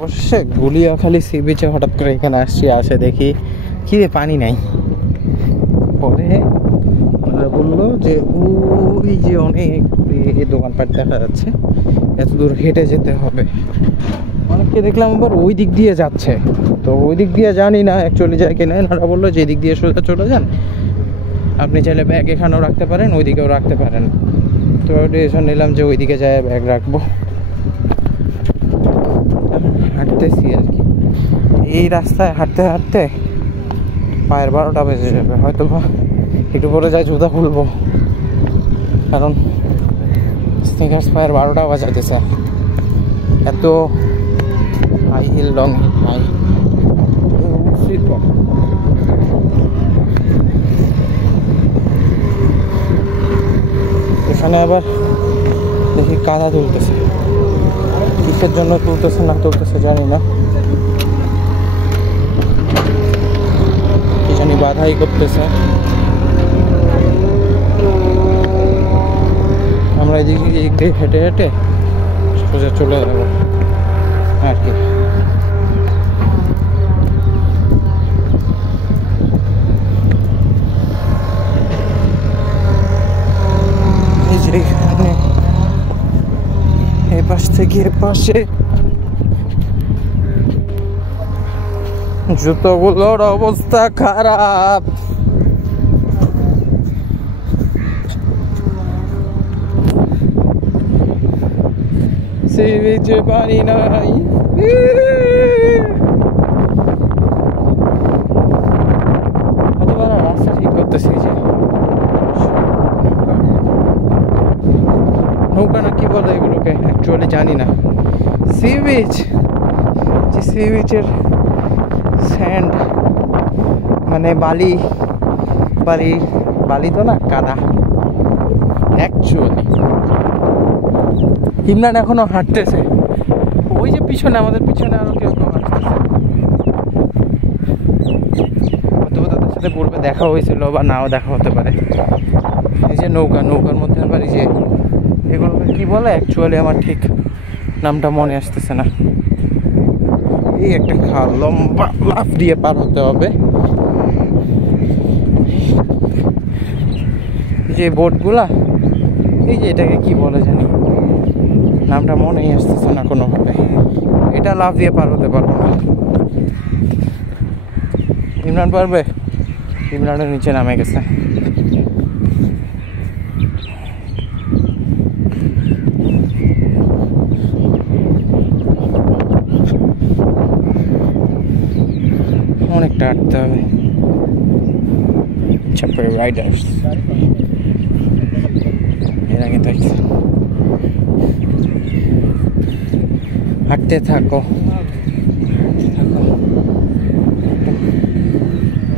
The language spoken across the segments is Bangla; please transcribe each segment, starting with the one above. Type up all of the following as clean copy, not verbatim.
অবশ্যই গুলিয়াখালী সি বিচে হঠাৎ করে এখানে আসে দেখি কি রে পানি নাই। পরে ওরা বললো যে ওই যে অনেক দোকানপাট দেখা যাচ্ছে, এত দূর হেঁটে যেতে হবে। অনেককে দেখলাম আবার ওই দিক দিয়ে যাচ্ছে, তো ওই দিক দিয়ে জানি না অ্যাকচুয়ালি যায় কিনা। ওরা বললো যে দিক দিয়ে সোজা চলে যান, আপনি চাইলে ব্যাগ এখানেও রাখতে পারেন, ওই দিকেও রাখতে পারেন। তো ডিসিশন নিলাম যে ওই দিকে যায় ব্যাগ রাখবো। হাঁটতেছি আর কি, এই রাস্তায় হাঁটতে হাঁটতে পায়ের 12টা বেজে যাবে হয়তো বা। একটু পরে যাই জুতা খুলবো, কারণ স্নিকার্স পায়ের 12টা বাজাইতেছে। এত high heel, long heel, high এখানে আবার দেখি কাদা তুলতেছে। কিসের জন্য তুলতেছে না তুলতেছে জানি না, কি জানি বাধাই করতেছে। আমরা এদিক দিয়ে হেঁটে হেঁটে সোজা চলে যাবো আর কি। এখানে এ পাশ থেকে এ পাশে জুতোগুলোর অবস্থা খারাপ। সি বিচে পানি নাই, রাস্তা ঠিক করতেছি। যে নৌকা না কি বলে এগুলোকে অ্যাকচুয়ালি জানি না। সি বিচ, যে সি বিচের স্যান্ড মানে বালি, বালি বালি তো না, কাদা অ্যাকচুয়ালি। ইমরান এখনো হাঁটতেছে, ওই যে পিছনে, আমাদের পিছনে আরো কেউ কেউ হাঁটতেছে। হয়তো তাদের সাথে পূর্বে দেখা হয়েছিল বা নাও দেখা হতে পারে। এই যে নৌকার মধ্যে আবার এই যে এগুলোকে কি বলে অ্যাকচুয়ালি আমার ঠিক নামটা মনে আসতেছে না। এই একটা খাল, লম্বা লাফ দিয়ে পার হতে হবে। যে বোটগুলা, এই যে এটাকে কি বলে জানি, নামটা মনেই আসতেছে না কোনোভাবে। এটা লাফ দিয়ে পার হতে পারবো না। ইমরান পারবে? ইমরানের নিচে নামে গেছে। অনেকটা হাঁটতে হবে। চাপের রাইডার্স এর আগে দেখছি। হাঁটতে থাকো।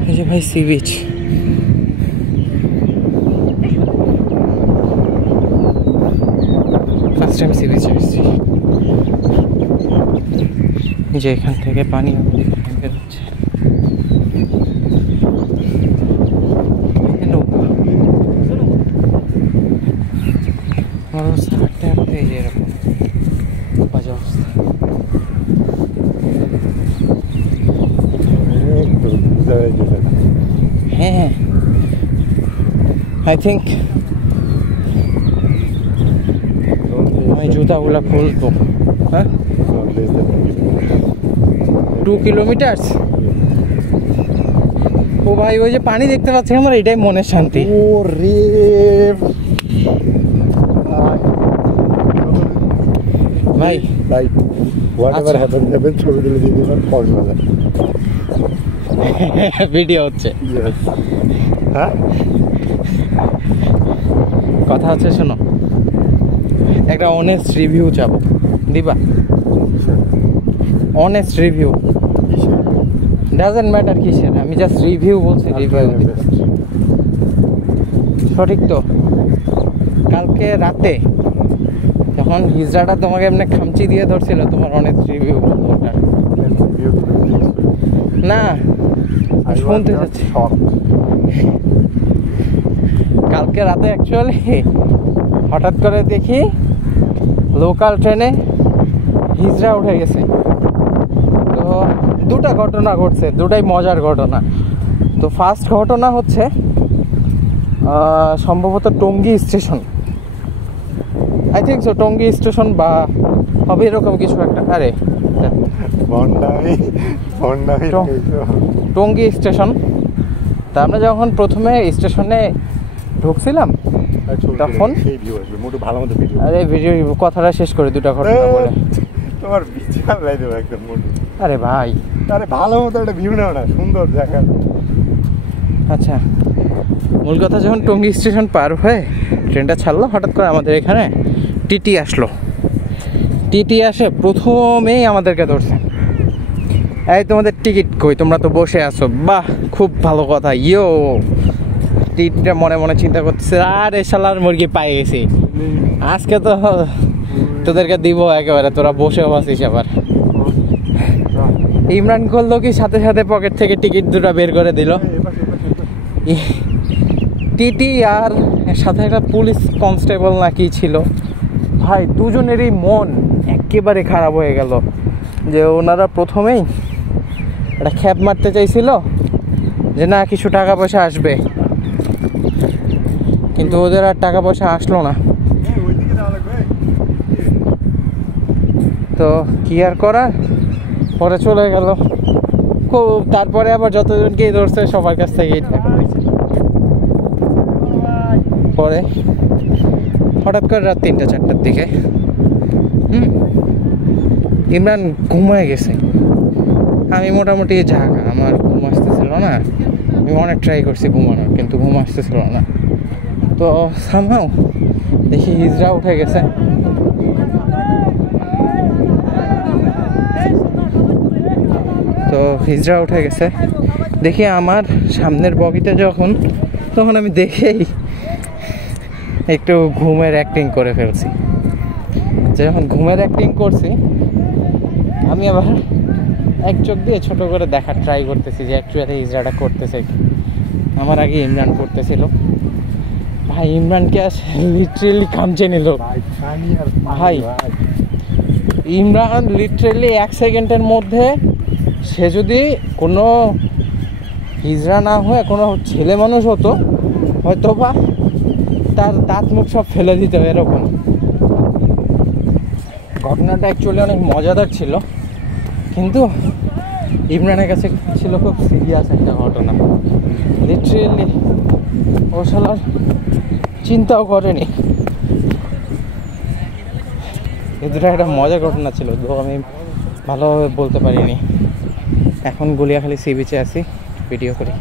এই যে ভাই sea beach, first time sea বিচে এসেছি। যে এখান থেকে পানি বেরোচ্ছে। হাঁটতে হাঁটতে এই যে এরকম বাজে অবস্থা। হ্যাঁ, আই থিঙ্ক আমি জুতাগুলা খুলবো। হ্যাঁ, 2 কিলোমিটার। ও ভাই, ওই যে পানি দেখতে পাচ্ছি আমার, এটাই মনের শান্তি। ও রে ভাই, ভাই হোয়াটএভার হ্যাপেন হ্যাপেন, ছবি তুলে দিয়ে দিবেন কক্সবাজার। ভিডিও হচ্ছে। হ্যাঁ, কথা হচ্ছে, শোনো, একটা অনেস্ট রিভিউ চাবো, দিবা? অনেস্ট রিভিউ, ডাজেন্ট ম্যাটার কিসের, আমি জাস্ট রিভিউ বলছি। রিভিউ সঠিক তো? কালকে রাতে যখন হিজড়াটা তোমাকে এমনি খামচি দিয়ে ধরছিল, তোমার অনেস্ট রিভিউ না শুনতে চাচ্ছি। কালকে রাতে অ্যাকচুয়ালি হঠাৎ করে দেখি লোকাল ট্রেনে হিজড়া উঠে গেছে। ঘটনা ঘটছে, দুটাই মজার ঘটনা। তো ফার্স্ট ঘটনা হচ্ছে সম্ভবত Tongi station, I think so, Tongi station বা হবে এরকম কিছু একটা। আরে টঙ্গী স্টেশন। তা আমরা যখন প্রথমে স্টেশনে ঢুকছিলাম তখন, আরে ভিডিও কথাটা শেষ করে দুটা ঘটনা বলে। তোমার বিচার লাই দেবো একদম মুড। আরে ভাই, আরে ভালো মতো একটা ভিউ নাও না, সুন্দর জায়গা। আচ্ছা, মূল কথা, যখন টঙ্গী স্টেশন পার হয়ে ট্রেনটা ছাড়লো, হঠাৎ করে আমাদের এখানে টিটি আসলো। টিটি আসে প্রথমেই আমাদেরকে ধরছে, এই তোমাদের টিকিট কই, তোমরা তো বসে আছো। বাহ, খুব ভালো কথা। ইয়ো, টিটিটা মনে মনে চিন্তা করতেছে, আরে শালার মুরগি পাই গেছি, আজকে তো তোদেরকে দিব একেবারে, তোরা বসেও আছিস। আবার ইমরান করলো কি, সাথে সাথে পকেট থেকে টিকিট দুটো বের করে দিল। টিটি আর সাথে একটা পুলিশ কনস্টেবল না কি ছিল, ভাই দুজনেরই মন একেবারে খারাপ হয়ে গেল। যে ওনারা প্রথমেই একটা খ্যাপ মারতে চাইছিল যে না কিছু টাকা পয়সা আসবে, কিন্তু ওদের আর টাকা পয়সা আসলো না। তো কি আর করার, পরে চলে গেল। খুব তারপরে আবার যতজনকেই ধরছে সবার কাছ থেকেই টাকা হয়েছে। পরে হঠাৎ করে রাত 3টা-4টার দিকে ইমরান ঘুমায় গেছে। আমি মোটামুটি ঝাঁকা, আমার ঘুম আসতেছিল না। আমি অনেক ট্রাই করছি ঘুমানোর, কিন্তু ঘুম আসতেছিল না। তো সামহাও দেখি হিজড়া উঠে গেছে। তো হিজড়া উঠে গেছে দেখি আমার সামনের বগিতে যখন, তখন আমি দেখেই একটু ঘুমের অ্যাক্টিং করে ফেলছি। যখন ঘুমের অ্যাক্টিং করছি, আমি আবার এক চোখ দিয়ে ছোট করে দেখার ট্রাই করতেছি যে অ্যাকচুয়ালি হিজড়াটা করতেছে কি। আমার আগে ইমরান করতেছিল। ভাই ইমরানকে লিটারেলি কামচে নিল ভাই। ইমরান লিটারেলি 1 সেকেন্ডের মধ্যে, সে যদি কোনো হিজড়া না হয়ে কোনো ছেলে মানুষ হতো, হয়তো বা তার দাঁত মুখ সব ফেলে দিতে হবে এরকম। ঘটনাটা অ্যাকচুয়ালি অনেক মজাদার ছিল, কিন্তু ইমরানের কাছে ছিল খুব সিরিয়াস একটা ঘটনা। লিটারেলি ও শালার চিন্তাও করেনি। এই দুটো একটা মজার ঘটনা ছিল, তো আমি ভালোভাবে বলতে পারিনি। এখন গুলিয়াখালী সি বিচে আছি, ভিডিও করি।